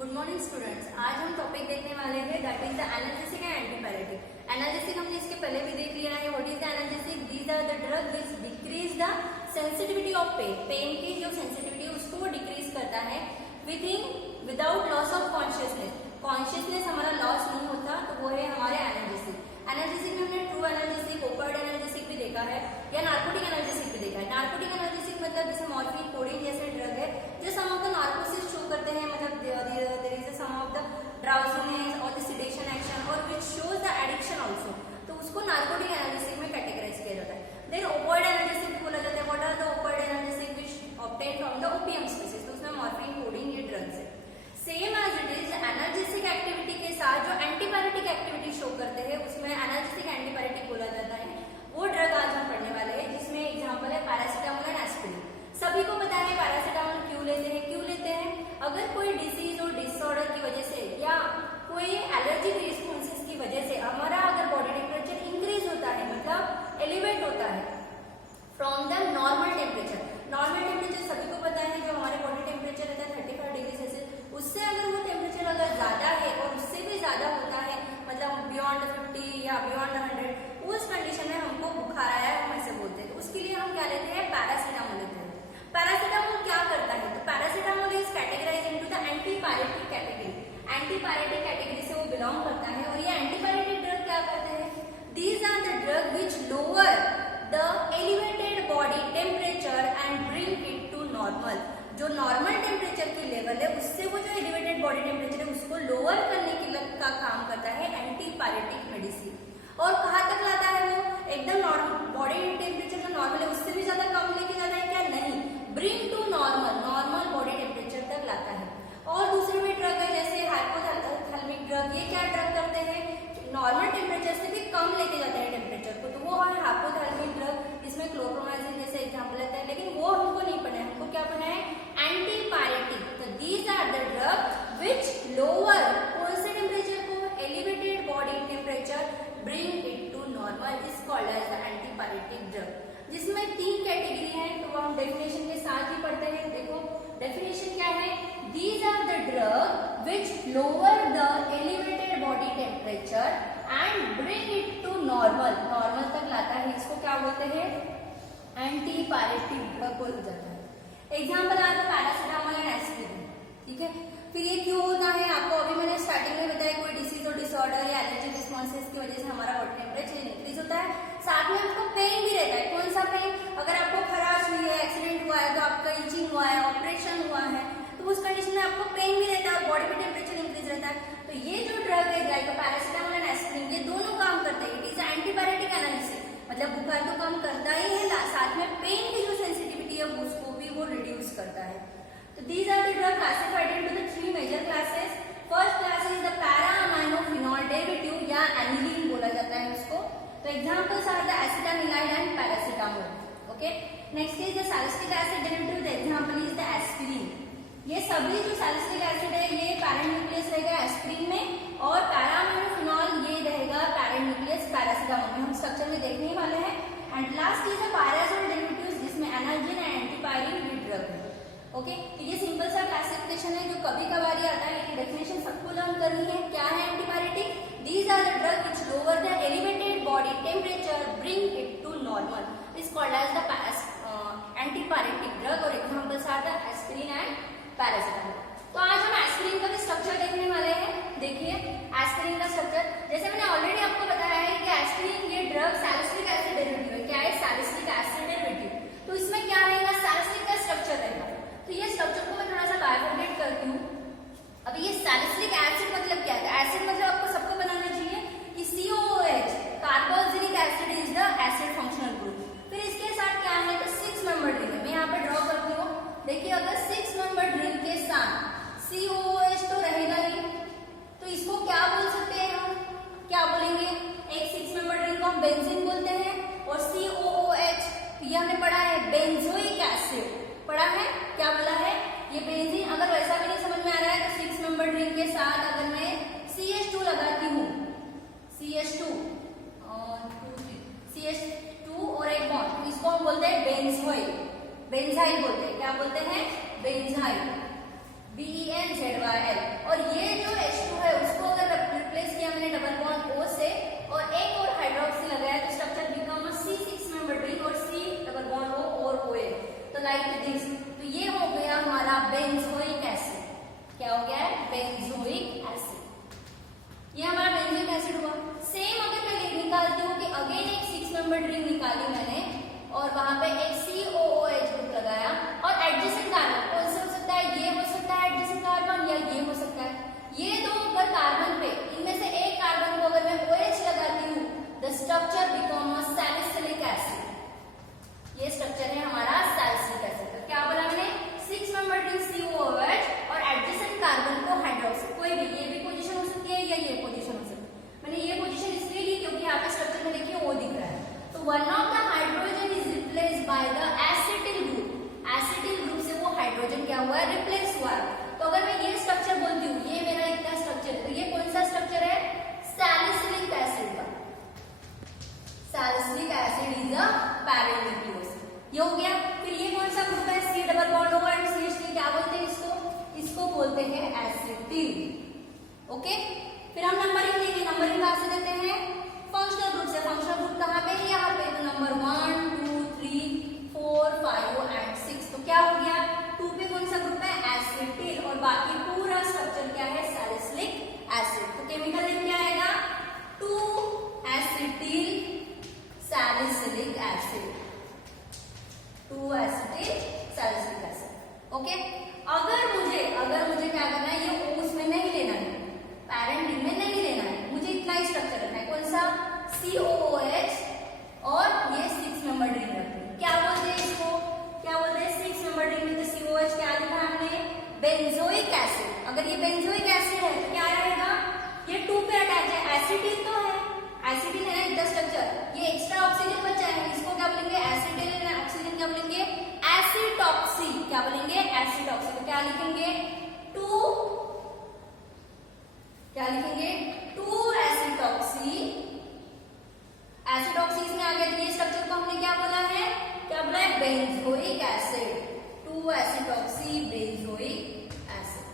Good morning students. आज हम topic देखने वाले हैं that is the analgesic and antipyretic. Analgesic हमने इसके पहले भी देख लिया है। What is the analgesic? These are the drug which decrease the sensitivity of pain. Pain की जो सेंसिटिविटी है उसको वो डिक्रीज करता है without loss of consciousness. Consciousness हमारा लॉस नहीं होता, तो वो है हमारे एनाल्जेसिक। एनाल्जेसिक में हमने ट्रू एनाल्जेसिक, ओपर्ड एनाल्जेसिक भी देखा है या नार्कोटिक एनाल्जेसिक भी देखा है। नार्कोटिक एनाल्जेसिक मतलब जैसे मॉर्फिन, कोडीन जैसे ड्रग है जो some of the narcosis show करते हैं, मतलब there is some of the drowsiness और द सिडेशन एक्शन और which shows the addiction also, तो उसको नार्कोटिक एनाल्जेसिक में कैटेगराइज किया जाता है। देन ओपर्ड एनाल्जेसिक भी बोला जाता है। What are the opioid analgesic? Which obtain from the opium species, तो उसमें मॉर्फिन, कोडीन ये ड्रग्स है। Same as it is analgesic activity के साथ जो एंटीपायरेटिक एक्टिविटी शो करते हैं उसमें एनाल्जेसिक एंटीपायरेटिक बोला जाता है। वो ड्रग आज हम पढ़ने वाले हैं जिसमें एग्जांपल है पैरासीटामोल एंड एस्पिरिन। सभी को पता है पैरासीटामोल क्यों लेते हैं? अगर कोई डिसीज और डिसऑर्डर की वजह से या कोई एलर्जिक रिस्पॉन्सेस की वजह से हमारा अगर बॉडी टेम्परेचर इंक्रीज होता है, मतलब एलिवेट होता है from the normal temperature. Normal temperature सभी को पता है जो हमारे बॉडी टेम्परेचर रहता है 35 डिग्री सेल्सियस, उससे अगर वो टेम्परेचर अगर ज्यादा है और उससे भी ज्यादा होता है, मतलब बियॉन्ड 50 या बियॉन्ड 100, उस कंडीशन में हमको बुखार आया है, हम ऐसे बोलते हैं। उसके लिए हम क्या लेते हैं? पैरासीटामोल लेते हैं। पैरासीटामोल क्या करता है? तो paracetamol is categorise into the antipyretic category. Antipyretic category से वो बिलोंग करता है। और ये एंटीपायरेटिक ड्रग क्या करते हैं? These are the drug which lower the elevated body temperature and bring it to normal. जो नॉर्मल टेम्परेचर की लेवल है उससे वो जो एलिवेटेड बॉडी टेम्परेचर है उसको लोअर करने के का काम करता है एंटीपायरेटिक मेडिसिन। और कहाँ तक लाता है वो? एकदम बॉडी टेम्परेचर जो नॉर्मल है उससे भी ज्यादा कम लेके जाता है क्या? नहीं, bring to normal body temperature तक लाता है। और दूसरे भी ड्रग है जैसे हाइपोथैलेमिक ड्रग। ये क्या ड्रग करते हैं? नॉर्मल टेम्परेचर से भी कम लेके जाते हैं टेम्परेचर को, तो वो है हाइपोथैलेमिक ड्रग। इसमें क्लोप्रोमाजिन जैसे एग्जांपल लेते हैं, लेकिन वो हमको नहीं पढ़ना है। हमको क्या पढ़ना है? एंटीपायरेटिक। तो these are the drug which lower कौन से टेम्परेचर को? Elevated body temperature bring it to normal is called as the antipyretic drug. जिसमें 3 कैटेगरी है, तो हम डेफिनेशन के साथ ही पढ़ते हैं। देखो डेफिनेशन क्या है? These are the drug which lower the elevated body temperature and bring it to normal तक लाता है। इसको क्या बोलते हैं? एंटीपायरेटिक ड्रग बोला जाता है। एग्जाम्पल आता है पैरासीटामोल एंड एस्पिरिन। ठीक है, फिर ये क्यों होता है? आपको अभी मैंने स्टार्टिंग में बताया, कोई डिसीज और डिसऑर्डर या एलर्जिक रिस्पॉन्सेस की वजह से हमारा बॉडी टेम्परेचर इंक्रीज होता है। साथ में आपको पेन भी रहता है। कौन सा पेन? अगर आपको खराश हुई है, एक्सीडेंट हुआ है, तो आपका इचिंग हुआ है, ऑपरेशन हुआ है, तो उस कंडीशन में आपको पेन भी रहता है और बॉडी में टेम्परेचर इंक्रीज रहता है। तो ये जो ड्रग है लाइक पैरासीटामोल एंड एस्पिरिन, ये दोनों काम करते हैं। इट इज एंटीपायरेटिक एनालिसिस, मतलब बुखार तो कम करता ही है, साथ में पेन की जो सेंसिटिविटी है उसको भी वो रिड्यूस करता है। तो these are the drug classified into the 3 major classes. First class is the para aminophenol derivative या एनिलीन बोला जाता है उसको। तो examples are the acetanilide and paracetamol. Okay, next is the salicylic acid derivative. The example is the aspirin. ये सभी जो salicylic acid है ये पैरेंट न्यूक्लियस रहेगा एस्पिरिन में, और पैराअमाइनोफिनॉल ये रहेगा पैरेंट न्यूक्लियस पैरासीटामोल में। हम स्ट्रक्चर में देखने ही वाले हैं। And last is the pyrazole derivatives जिसमें एनाल्जिन एंड एंटीपायरिन भी ड्रग है। ओके, तो ये सिंपल सा क्लासिफिकेशन है जो कभी कभार आता है, लेकिन डेफिनेशन सबको लर्न करनी है। क्या है antipyretic? These are the drug which lower the elevated body temperature bring it to normal is called as the antipyretic drug. और examples are the aspirin and paracetamol. तो आज हम एस्पिरिन का भी स्ट्रक्चर देखने वाले हैं। देखिए एस्पिरिन का स्ट्रक्चर, जैसे मैंने ऑलरेडी आपको बताया है कि एस्पिरिन ये ड्रग सैलिसिलिक एसिड डेरिवेटिव है। क्या है? Salicylic acid derivative. तो इसमें क्या रहेगा? सैलिसिलिक का स्ट्रक्चर रहेगा। तो ये स्ट्रक्चर को मैं थोड़ा सा बाइफरकेट करती हूँ। अभी ये सैलिसिलिक एसिड मतलब क्या है? एसिड मतलब आपको सबको बनाना चाहिए कि COOH carboxylic acid is the acid functional group. फिर इसके साथ क्या है? तो 6 मेंबर रिंग है। मैं यहाँ पे ड्रॉ करती हूँ। देखिए अगर 6 मेंबर रिंग के साथ COOH तो रहेगा ही, तो इसको क्या बोल सकते हैं? हम क्या बोलेंगे? एक 6 मेंबर रिंग को हम बेंजीन बोलते हैं, और COOH ये हमने पढ़ा है बेंजोइक एसिड पढ़ा है। क्या बोला है? ये बेंजीन। अगर वैसा भी नहीं समझ में आ रहा है तो 6 मेंबर रिंग के साथ अगर मैं CH2 लगाती हूँ, CH2 और एक बॉन्ड, इसको हम बोलते हैं बेंजोइल। बेंजाइल बोलते हैं। क्या बोलते हैं? बेंजाइल। BENZY पे है एसिटिल। ओके, फिर हम नंबरिंग देंगे। नंबरिंग कहाँ से देते हैं? फंक्शनल ग्रुप से। फंक्शनल ग्रुप कहाँ पे है? यहाँ पे। तो नंबर 1 2 3 4 5 एंड 6। तो क्या हो गया? 2 पे कौन सा ग्रुप है? एसिटिल। और बाकी पूरा स्ट्रक्चर क्या है? Salicylic acid. तो केमिकल नेम क्या आएगा? 2 acetyl salicylic acid. 2 acetyl salicylic acid. Okay, अगर मुझे क्या करना है? ये O उसमें नहीं लेना है, पैरेंट रिंग में नहीं लेना है, मुझे इतना ही स्ट्रक्चर रखना है। कौन सा? COOH और ये 6 मेंबर रिंग रखते हैं। क्या बोलते हैं इसको? क्या बोलते हैं? 6 मेंबर रिंग में तो COOH क्या लिखा हमने? Benzoic acid. अगर ये बेंजोइक एसिड है तो क्या रहेगा? ये 2 पे अटैच है। एसिटिल तो है, एसिटिल है ना इतना स्ट्रक्चर। ये एक्स्ट्रा ऑक्सीजन बचा है, इसको क्या बोलेंगे? एसिटिल ऑक्सीजन क्या बोलेंगे? एसिटॉक्सी। क्या बोलेंगे? एसिटॉक्सी। तो क्या लिखेंगे? 2 क्या लिखेंगे? 2 एसिटॉक्सी। एसिटॉक्सी इसमें आ गया। तो ये स्ट्रक्चर को हमने क्या बोला है? क्या बोला है? Benzoic acid. 2 acetoxy benzoic acid.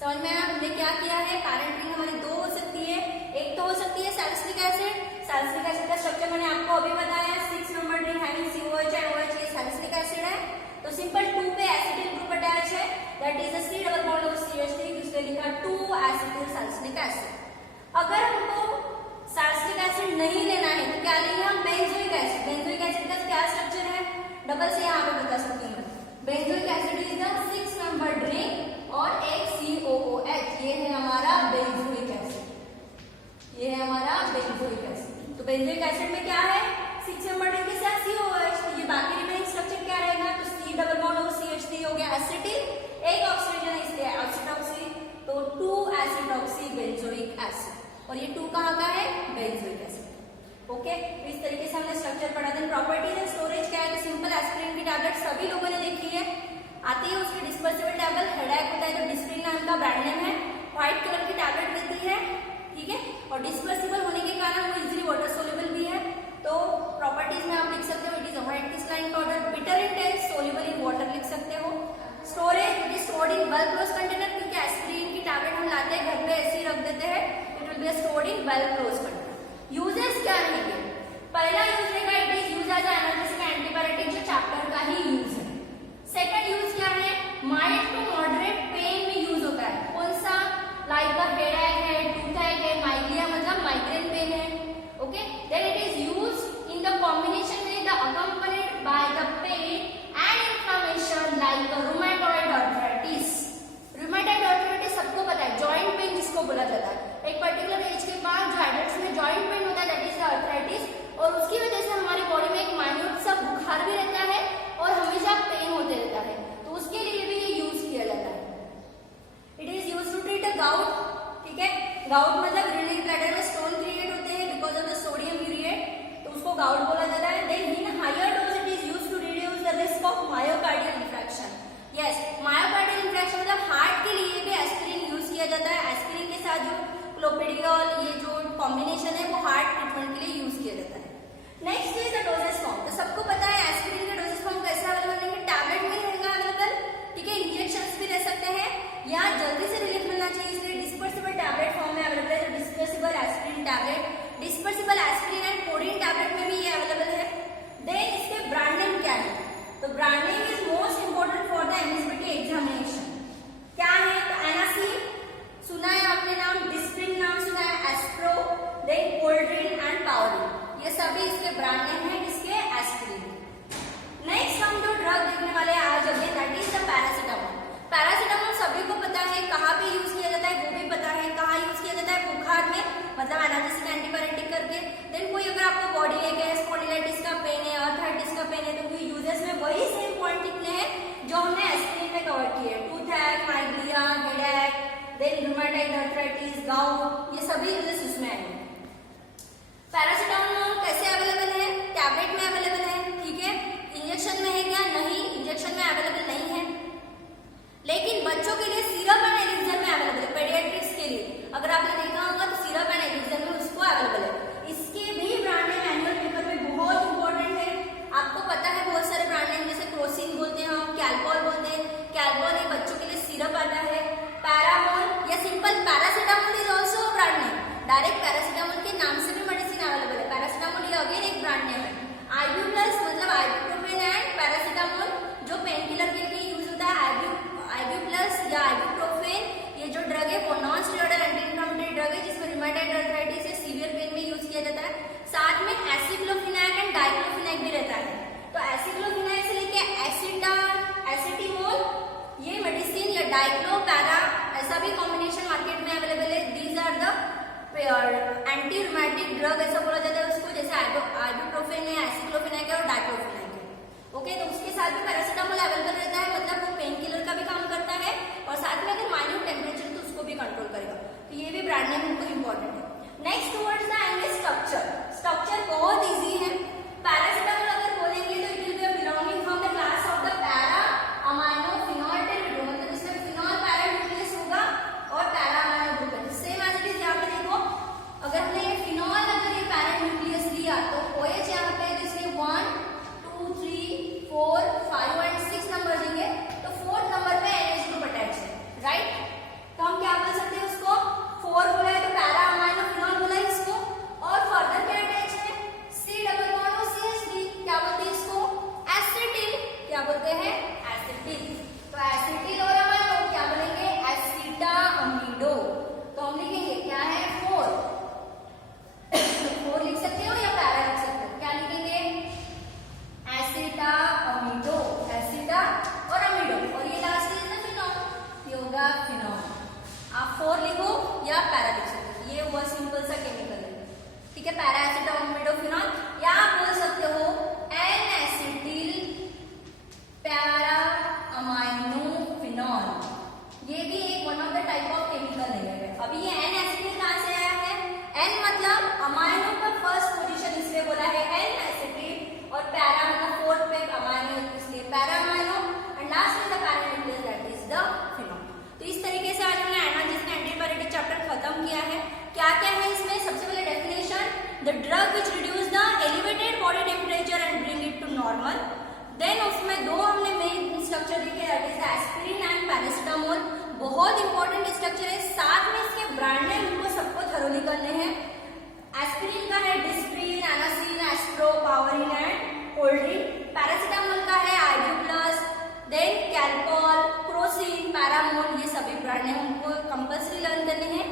समझ में आया? हमने क्या किया है? पैरेंट रिंग हमारी 2 हो सकती है। एक तो हो सकती है सैलिसिलिक एसिड। सैलिसिलिक एसिड का स्ट्रक्चर मैंने आपको अभी बताया, 6 member ring having COOH and OH। ये सैलिसिलिक एसिड है। तो सिंपल 2 पे एसिटिल ग्रुप अटैच है, that is a C double bond of CH3, जिसके लिखा 2 एसिटिल सैलिसिलिक एसिड। अगर हमको सैलिसिलिक एसिड नहीं लेना है तो क्या लेंगे हम? Benzoic acid. बेंजोइक एसिड का क्या स्ट्रक्चर है? डबल से यहाँ पे बता सकती हूँ। Benzoic acid is the 6 membered ring और एक COOH। ये है हमारा बेंजोइक एसिड। ये है हमारा बेंजोइक एसिड। तो बेंजोइक एसिड में क्या है? 6 मेंबर्ड रिंग के साथ COOH। तो ये बाकी रिमेनिंग स्ट्रक्चर क्या रहेगा? तो C double bond of CH3 हो गया एसिटिल, एक ऑक्सीजन इसलिए एसिटॉक्सी। तो 2 एसिटॉक्सी बेंजोइक एसिड। और ये 2 कहाँ का है? Benzoic acid. ओके, इस तरीके से हमने स्ट्रक्चर पढ़ा। देन प्रॉपर्टीज एंड स्टोरेज क्या है? तो सिंपल एस्पिरिन की टैबलेट सभी लोगों ने देखी है, आती है। उसकी डिस्पर्सिबल टैबलेट हेडेक होता है, जो डिस्प्रिन नाम का ब्रांड नेम है, व्हाइट कलर की टैबलेट देती है, ठीक है। और डिस्पर्सिबल होने के कारण वो इजीली वाटर सोल्यूबल भी है। तो प्रॉपर्टीज में आप लिख सकते हो, it is a white crystalline powder, bitter in taste, soluble in water लिख सकते हो। Storage, it is stored in well close container, क्योंकि एस्पिरिन की टैबलेट हम लाते हैं घर पे ऐसे ही रख देते हैं, it will be stored in well close container. Uses क्या रहेंगे? पहला यूज रहेगा it is use as analgesic antipyretic, जो चैप्टर का ही यूज है। सेकंड यूज क्या है? माइल्ड टू मॉडरेट पेन में यूज होता है। कौन सा? लाइक द हेडेक है, टूथएक है, माइग्रेन मतलब माइग्रेन पेन है। Okay, then it is used in the combination with the accompanied by the pain and inflammation like rheumatoid arthritis. Rheumatoid arthritis सबको पता है, जॉइंट पेन जिसको बोला जाता है। एक पर्टिकुलर एज के बाद जो एडल्ट्स में जॉइंट पेन होता है, दैट इज द आर्थराइटिस। और उसकी वजह से हमारी बॉडी में एक माइन्यूट सा बुखार भी रहता है और हमेशा पेन होते रहता है, तो उसके लिए भी ये यूज किया जाता है। It is use to treat a gout, ठीक है। गाउट मतलब यूरिनरी ब्लैडर में स्टोन क्रिएट होते हैं because of the sodium urate, तो उसको गाउट बोला जाता है। Then in higher dose it is use to reduce the risk of myocardial infarction. Yes, myocardial infarction मतलब हार्ट के लिए भी एस्पिरिन यूज किया जाता है। एस्पिरिन के साथ जो क्लोपिडियोल, ये जो कॉम्बिनेशन है वो हार्ट ट्रीटमेंट के लिए यूज किया जाता है। Next is the doses form. तो सबको पता है एस्पिरिन का डोजेस फॉर्म कैसे अवेलेबल रहेंगे? टैबलेट में रहेगा अवेलेबल, ठीक है। इंजेक्शंस भी ले सकते हैं या जल्दी से रिलीफ मिलना चाहिए, इसलिए डिस्पर्सिबल टैबलेट फॉर्म में अवेलेबल है। Dispersible aspirin tablet, dispersible aspirin and codeine tablet में भी ये अवेलेबल है। देन इसके ब्रांड नेम क्या है? तो brand name is most important for the eligibility examination. क्या है? तो एनासिन सुना है आपने नाम, डिस्प्रिन नाम सुना है, एस्प्रो, देन कोल्ड्रिन एंड पावरिन, ये सभी इसके ब्रांड नेम है इसके एस्पिरिन। नेक्स्ट हम जो ड्रग देखने वाले हैं आज अभी, that is the paracetamol. Paracetamol सभी को पता है, कहाँ पे यूज किया जाता है वो भी पता है। कहाँ यूज किया जाता है? बुखार में, मतलब एनाल्जेसिक एंटीपायरेटिक करके। देन कोई अगर आपको बॉडी एक है, स्पॉन्डिलाइटिस का पेन है, आर्थराइटिस का पेन है, तो कोई यूजेस में वही सेम पॉइंट लिखने हैं जो हमने एस्पिरिन में कवर किए। Toothache, migraine, headache, then rheumatoid arthritis, gout, ये सभी यूजेस इसमें आएंगे। पैरासीटामोल कैसे अवेलेबल है? टैबलेट में अवेलेबल है, ठीक है। इंजेक्शन में है क्या? नहीं, इंजेक्शन में अवेलेबल नहीं है। लेकिन बच्चों के लिए सिरप एंड एलिक्सर में अवेलेबल है। पेडियाट्रिक्स के लिए अगर आपने देखा होगा तो सिरप एंड एलिक्सर में उसको अवेलेबल है। इसके भी ब्रांड नेम एनुअल पेपर में बहुत इंपॉर्टेंट है। आपको पता है बहुत सारे ब्रांड नेम, जैसे क्रोसिन बोलते हैं हम, कैल्पॉल बोलते हैं। कैल्पॉल एक बच्चों के लिए सिरप आता है। द आइबुप्रोफेन, ये जो ड्रग है वो non steroidal anti inflammatory drug है जिसको रूमेटॉइड आर्थराइटिस या सीवियर पेन में यूज किया जाता है। साथ में एसिक्लोफिनाक एंड डाइक्लोफिनाक भी रहता है। तो एसिक्लोफिनाक से लेके एसिटिमोल ये मेडिसिन या डाइक्लो पैरा ऐसा भी कॉम्बिनेशन मार्केट में अवेलेबल है। These are the anti rheumatic drug ऐसा बोला जाता है उसको, जैसे आइबुप्रोफेन है, एसिक्लोफिनाक है और डाइक्लोफिनाक है। ओके, तो उसके साथ भी पैरासिटामोल अवेलेबल रहता है, मतलब वो पेन किलर का भी काम करता है और साथ में अगर माइन्यूट टेम्परेचर तो उसको भी कंट्रोल करेगा। तो ये भी ब्रांड नेम उनको इंपॉर्टेंट है। Next towards the end structure. Structure बहुत इजी है। पैरासिटामोल अगर बोलेंगे तो it will be belonging from the class of the para amino phenol derivative, मतलब इसमें फिनोल पैरा न्यूक्लियस होगा और पैरा अमाइनो ग्रुप है। सेम एज इट इज यहाँ पे देखो, अगर हमने ये फिनोल अगर ये पैरा न्यूक्लियस लिया तो OH यहाँ पे इसलिए 1 2 3 4 5 एंड 6 नंबर देंगे, तो 4th नंबर पे NH ग्रुप अटैच है, राइट। तो हम क्या बोल सकते हैं उसको, 4 बोला है तो पैरा अमाइनो फिनोल बोला है इसको, और फर्दर क्या अटैच है, C डबल बॉन्ड और CH3, क्या बोलते हैं इसको, एसिटिल, क्या बोलते हैं, एसिटिल। तो एसिटिल और अमाइनो क्या बोलेंगे, एसिटामिडो। तो हम लिखेंगे क्या है 4 लिख सकते हो या पैरा लिख सकते हो, क्या लिखेंगे, एसिटामिडो, एसिटा और अमीडो, और ये लास्ट इज द फिनोल, ये होगा फिनोल। आप 4 लिखो या पैरा लिख सकते हो, ये हुआ सिंपल सा केमिकल है, ठीक है, पैरा एसिटामिडो फिनोल। या आप बोल सकते हो n acetyl para amino phenol, ये भी एक one of the type of chemical है। अभी ये एन एसिटिल कहां से आया है, एन मतलब अमाइनो का फर्स्ट पोजीशन इसलिए बोला है एन एसिटिल, और पैरा मतलब 4th पे अमाइनो इसलिए पैरा अमाइनो, एंड लास्ट में the para nucleus that is the phenol. तो इस तरीके से आज हमने एनालिसिस एंटीबायोटिक चैप्टर खत्म किया है। क्या क्या है इसमें, सबसे पहले definition, the drug which reduce the elevated body temperature and bring it to normal. Then उसमें दो हमने मेन स्ट्रक्चर देखे, that is aspirin and paracetamol, बहुत इंपॉर्टेंट स्ट्रक्चर है। साथ में इसके ब्रांड नेम हमको सबको थरोली करने हैं। एस्पिरिन का है डिस्प्रिन, एनासिन, एस्प्रो, पावरिन एंड कोल्ड्रिन। पैरासिटामोल का है आइब्यू प्लस, देन कैल्पॉल, क्रोसिन, पैरामोल, ये सभी ब्रांड नेम हमको कंपल्सरी लर्न करने हैं।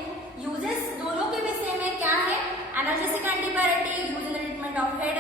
यूजेस दोनों के भी सेम है, क्या है, analgesic antibiotic use in the treatment of head